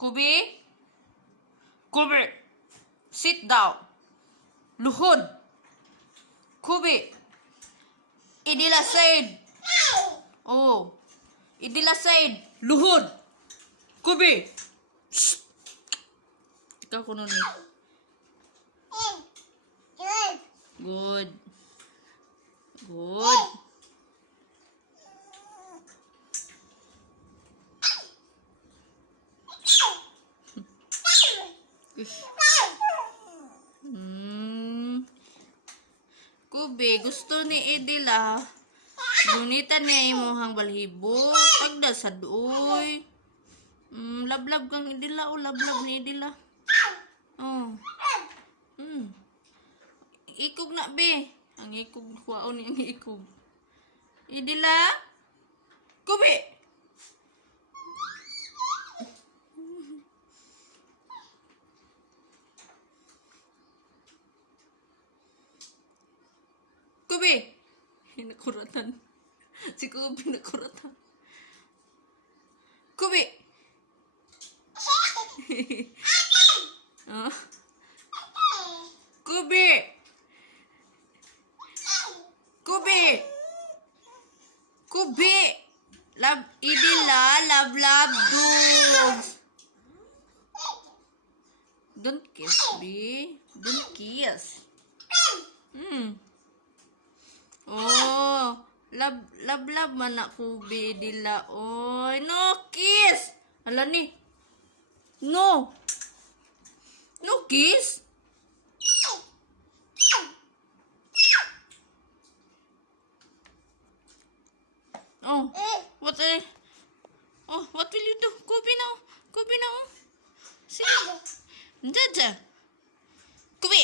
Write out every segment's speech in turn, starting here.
Kubi. Kubi. Sit down. Luhod. Kubi. Idila side. Oh. Idila side. Luhod. Kubi. Shh. Ikaw kuno ni. Good. Good. Kubi, gusto ni Idila. Gunitan niya imuhang balhibo. Tagda sa duoy. Lablab kang Idila o lablab ni Idila. Oh. Ikog na be. Ang ikog kuwaon ni ang ikog. Idila. Kubi. Kubi. Nakuratan. Si Kubi nakuratan. Kubi. Kubi. Kubi. Kubi. Idila, love dogs. Don't kiss, be. Don't kiss. Oh, love man na Kubi, Idila. Oy, no kiss. Ala ni. No. No kiss. Oh, what will you do? Kubi now. Kubi now. See? Jaja. Kubi.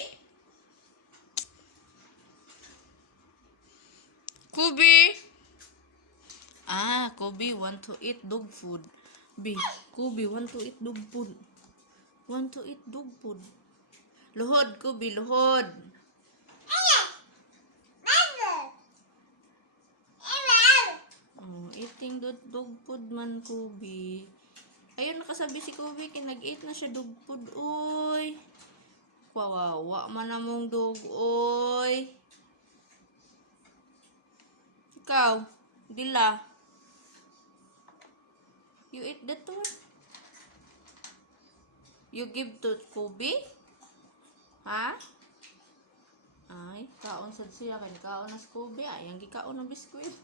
Kubi. Kubi want to eat dog food. Kubi want to eat dog food. Want to eat dog food. Luhod, Kubi, luhod. Eating dog food man, Kubi. Ayun, nakasabi si Kubi, kinag-eat na siya dog food, oy. Wawawa man namong dog, oy. Ikaw, Dila. You eat that one? You give to Kubi? Ha? Ay, kaon sad siya. Kaya kaon na si Kubi. Ay, ang gikaon ng biskwit.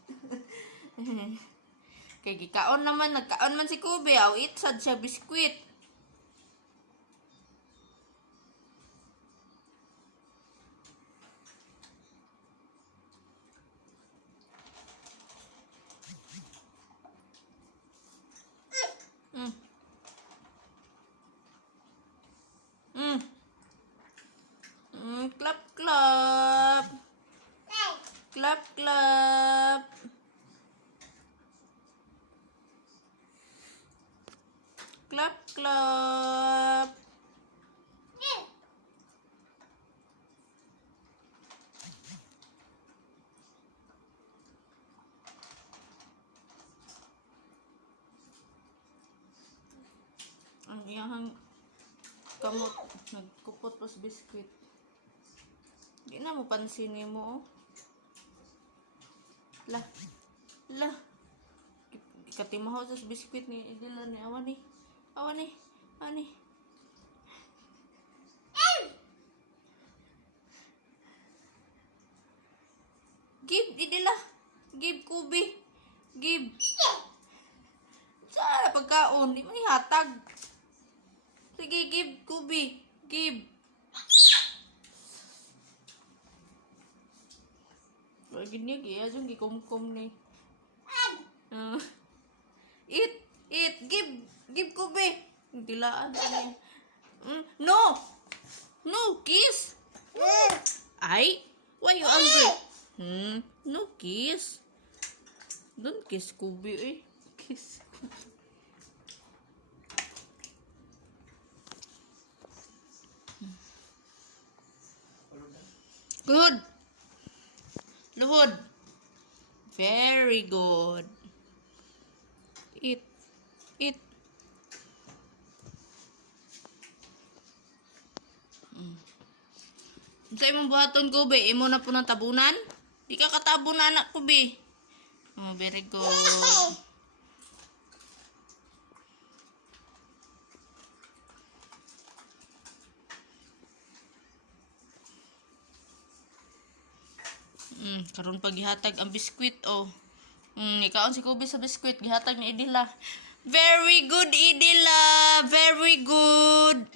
Kaya gikaon naman. Nagkaon man si Kubi. Aw, eat sad siya biskwit. Clap, clap. Clap, clap. Clap, clap. Ang iyang kamot nagkupot pas biskwit. Di na mo pansinin mo, oh. Lah. Katimaho sa biskwit ni Idila ni awan ni. Give Idila. Give Kubi. Give. Saan pagkaon? Di mo ni hatag. Sige, give Kubi. Give. Lagi niya kaya yung gikom-kom ni. Eat. Give Kubi. Tilaan niya. No, kiss. Ay, why you angry? No kiss. Don't kiss Kubi, eh. Kiss. Good. Luhod. Very good. Eat. Sa imong buhaton ko, be, imo na po ng tabunan? Di ka katabon na anak ko, be. Oh, very good. Karon pag gihatag ang biskwit, oh. Ikaon si Kobe sa biskwit, gihatag ni Idila. Very good, Idila. Very good.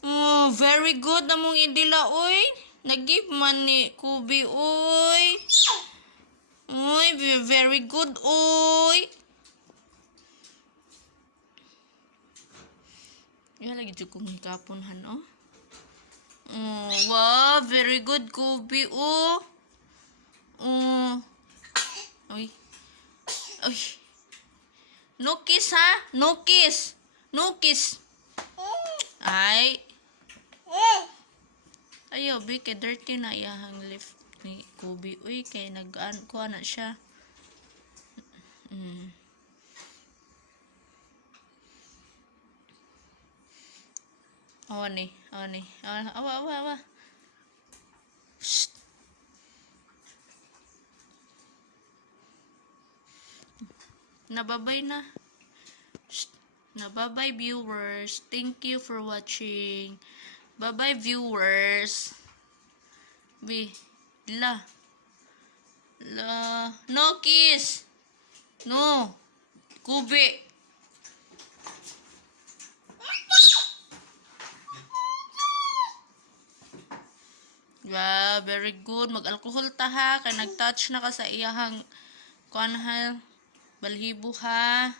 Oh, very good namong Idila, oy. Nag-give man ni Kobe, oy. Oy, very good, oy. Yan lagi jud kong hikaponhan, oh. Oh, wow, very good, Kobe, oh. Oh. Uy. Uy. No kiss, ha? No kiss. No kiss. Ay. Ayaw, be, kay dirty na iyahang lift ni Kobe. Uy, kay kuha na siya. Awa ni. Awa. Shh. Nababay na. Shh. Nababay viewers. Thank you for watching. Bye-bye viewers. Be, la. No kiss. No. Kobe. Yeah, very good. Mag-alcohol ta ha. Kaya nag-touch na ka sa iyahang kuan ha. Balhibo ha.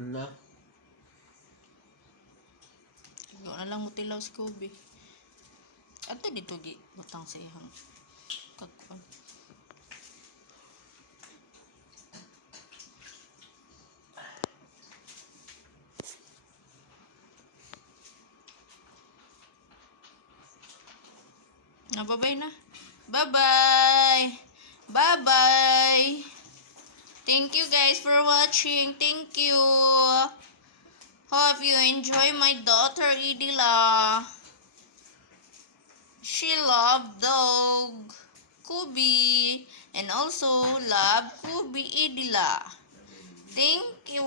Na. Ikaw na lang mo tilaw si Kobe. Ato dito gi butang sa iyang kagkuan. Bye-bye na. Bye-bye. Bye-bye. Thank you guys for watching. Thank you. Hope you enjoy my daughter Idila. She love dog Kobe and also love Kobe Idila. Thank you.